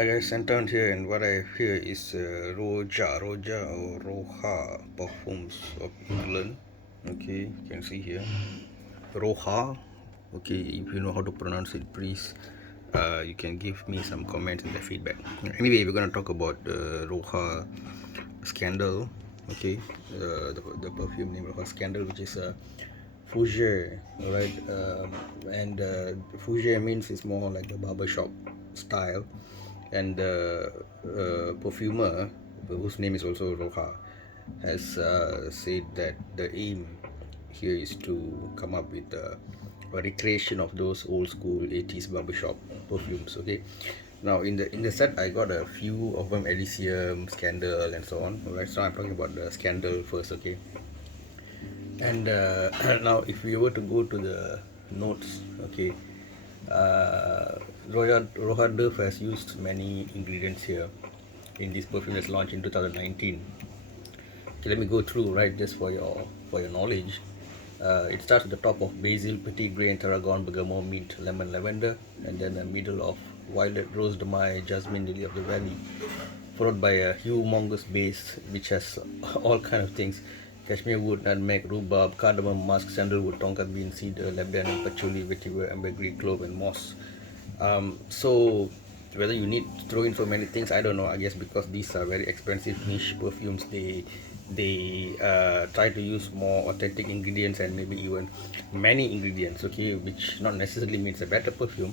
Hi guys, scenthound here, and what I have here is Roja or Roja perfumes of England. Okay, you can see here Roja. Okay, if you know how to pronounce it, please you can give me some comments and the feedback. Anyway, we're gonna talk about the Roja Scandal. Okay, the perfume name Roja Scandal, which is a Fougere, alright, and Fougere means it's more like the barbershop style, and the perfumer, whose name is also Roja, has said that the aim here is to come up with a recreation of those old school 80s barbershop perfumes. Okay, now in the set I got a few of them: Elysium, Scandal, and so on. Alright, so I'm talking about the Scandal first. Okay, and now if we were to go to the notes, okay, Roja Dove has used many ingredients here in this perfume that's launched in 2019. Okay, let me go through, right, just for your knowledge. It starts at the top of basil, petit grain, tarragon, bergamot, mint, lemon, lavender, and then the middle of violet, rose de mai, jasmine, lily of the valley, followed by a humongous base which has all kind of things: cashmere wood, nutmeg, rhubarb, cardamom, musk, sandalwood, tonka bean, cedar, labdanum, patchouli, vetiver, ambergris, clove, and moss. So whether you need to throw in so many things, I don't know. I guess because these are very expensive niche perfumes, they try to use more authentic ingredients and maybe even many ingredients. Okay, which not necessarily means a better perfume,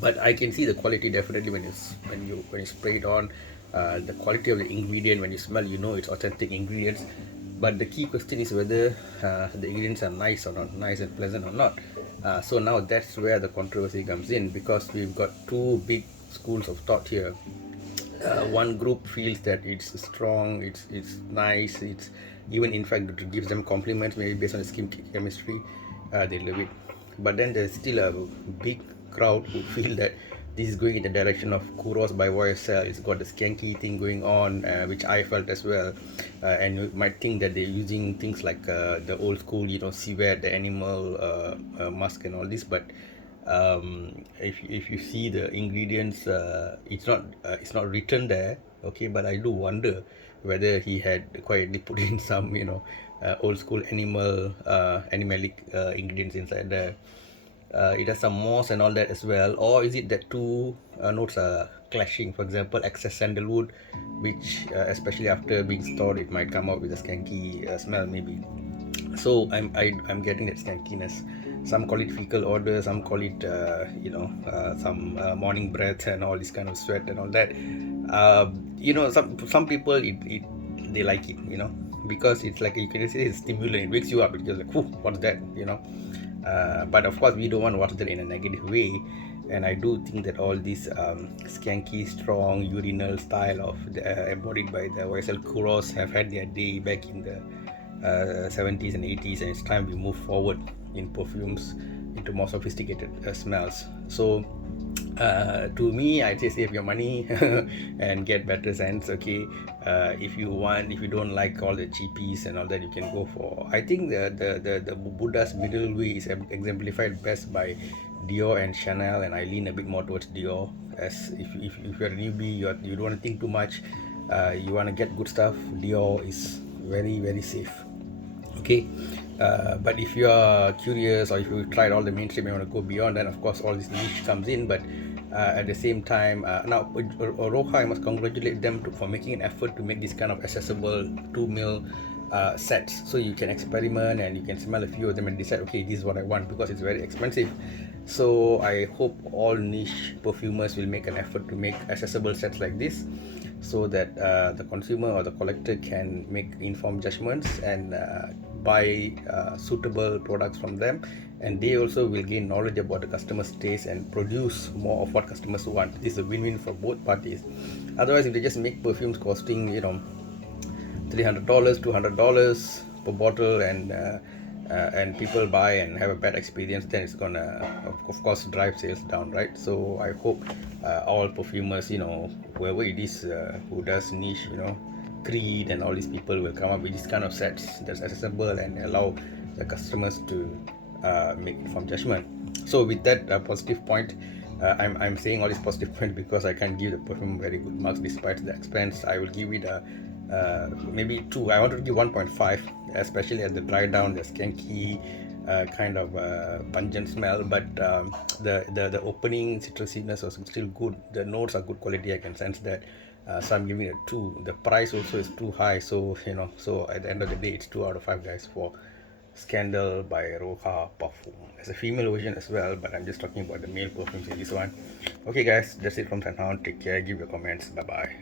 but I can see the quality definitely when you spray it on. The quality of the ingredient, when you smell, you know it's authentic ingredients. But the key question is whether the ingredients are nice or not, nice and pleasant or not. So now that's where the controversy comes in, because we've got two big schools of thought here. One group feels that it's strong, it's nice, it's even in fact it gives them compliments, maybe based on the skin chemistry. They love it. But then there's still a big crowd who feel that this is going in the direction of Kuros by YSL. It's got the skanky thing going on, which I felt as well. And you might think that they're using things like the old school, civet, the animal mask and all this, but if you see the ingredients, it's not written there. Okay, but I do wonder whether he had quietly put in some old school animalic ingredients inside there. It has some moss and all that as well, or is it that two notes are clashing? For example, excess sandalwood, which especially after being stored, it might come out with a skanky smell maybe. So I'm getting that skankiness. Some call it fecal odor, some call it some morning breath and all this kind of sweat and all that. Some people, they like it, because it's like, you can say it's stimulant. It wakes you up. It's just like, what's that? But of course we don't want to watch that in a negative way. And I do think that all these skanky, strong, urinal style of embodied by the YSL Kuros have had their day back in the 70s and 80s, and it's time we move forward in perfumes into more sophisticated smells. So to me, I say save your money and get better scents. Okay, if you don't like all the cheapies and all that, you can go for, I think the Buddha's middle way is exemplified best by Dior and Chanel, and I lean a bit more towards Dior. As if you're a newbie, you don't want to think too much, you want to get good stuff, Dior is very, very safe. Okay, but if you are curious, or if you tried all the mainstream, you want to go beyond, then of course all this niche comes in. But at the same time, now Roja, I must congratulate them for making an effort to make this kind of accessible 2 ml sets, so you can experiment and you can smell a few of them and decide, okay, this is what I want, because it's very expensive. So I hope all niche perfumers will make an effort to make accessible sets like this, so that the consumer or the collector can make informed judgments and buy suitable products from them, and they also will gain knowledge about the customer's taste and produce more of what customers want. This is a win-win for both parties. Otherwise, if they just make perfumes costing $300, $200 per bottle, and people buy and have a bad experience, then it's gonna of course drive sales down, right? So I hope all perfumers, whoever it is who does niche, Creed and all these people, will come up with this kind of sets that's accessible and allow the customers to make informed judgment. So with that positive point, I'm saying all these positive points because I can't give the perfume very good marks despite the expense. I will give it a maybe two. I want to give 1.5, especially at the dry down, the skanky kind of pungent smell. But the opening citrusiness was still good. The notes are good quality. I can sense that. So I'm giving it a two. The price also is too high. So so at the end of the day, it's 2 out of 5, guys, for Scandal by Roja Parfum. There's a female version as well, but I'm just talking about the male perfumes in this one. Okay, guys, that's it from scenthound. Take care. Give your comments. Bye bye.